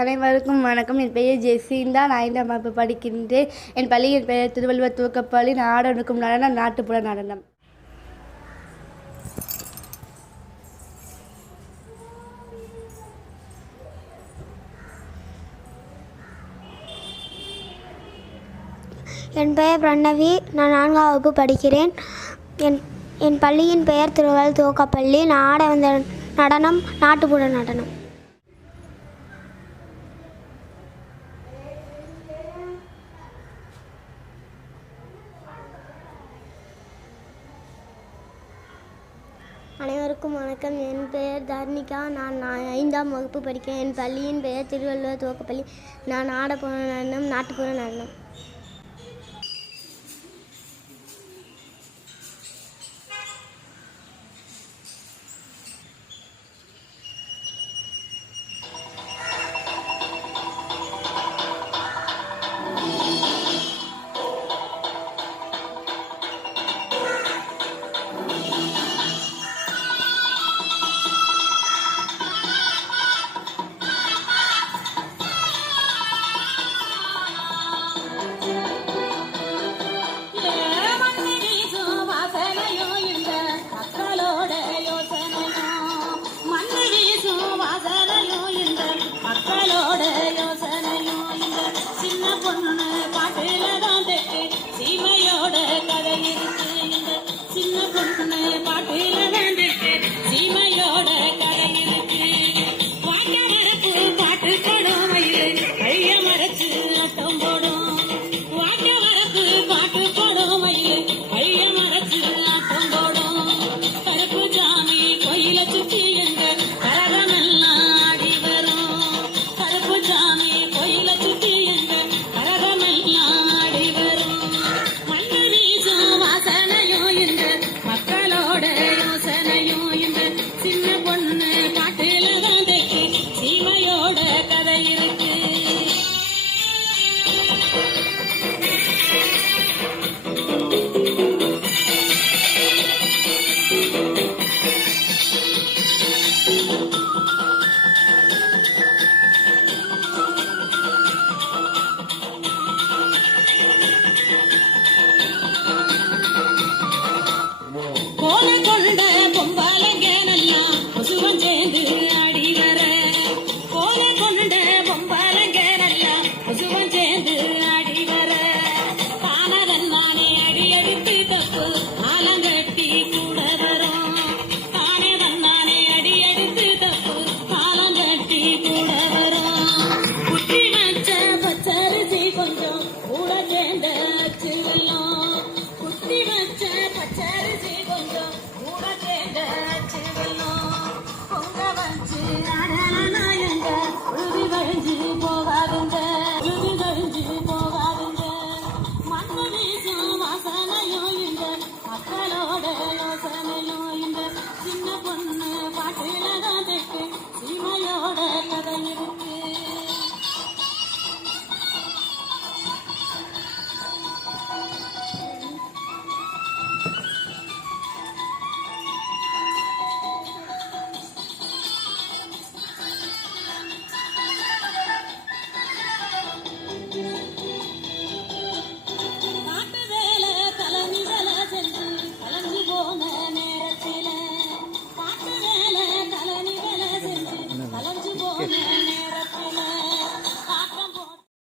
அனைவருக்கும் வணக்கம். என் பெயர் ஜெசிந்தா. நான் 5ஆம் வகுப்பு படிக்கின்றேன். என் பள்ளியின் பெயர் திருவள்ளுவர் துவக்கப்பள்ளி. நான் ஆட இருக்கும் நடனம் நாட்டுப்புற நடனம். என் பெயர் பிரணவி. நான் 4ஆம் வகுப்பு படிக்கிறேன். என் பள்ளியின் பெயர் திருவள்ளுவர் துவக்கப்பள்ளி. நான் ஆட வந்த நடனம் நாட்டுப்புற நடனம். அனைவருக்கும் வணக்கம். என் பெயர் தர்ணிகா. நான் 5ஆம் வகுப்பு படிக்கிறேன். என் பள்ளியின் பெயர் திருவள்ளுவர் துவக்கப்பள்ளி. நான் ஆட போன நடனம் நாட்டுப்புற நடனம். பொண்ணு பாட்டுல தான் தெற்கு சீமையோட கதை இருக்கு. இந்த சின்ன பொண்ணு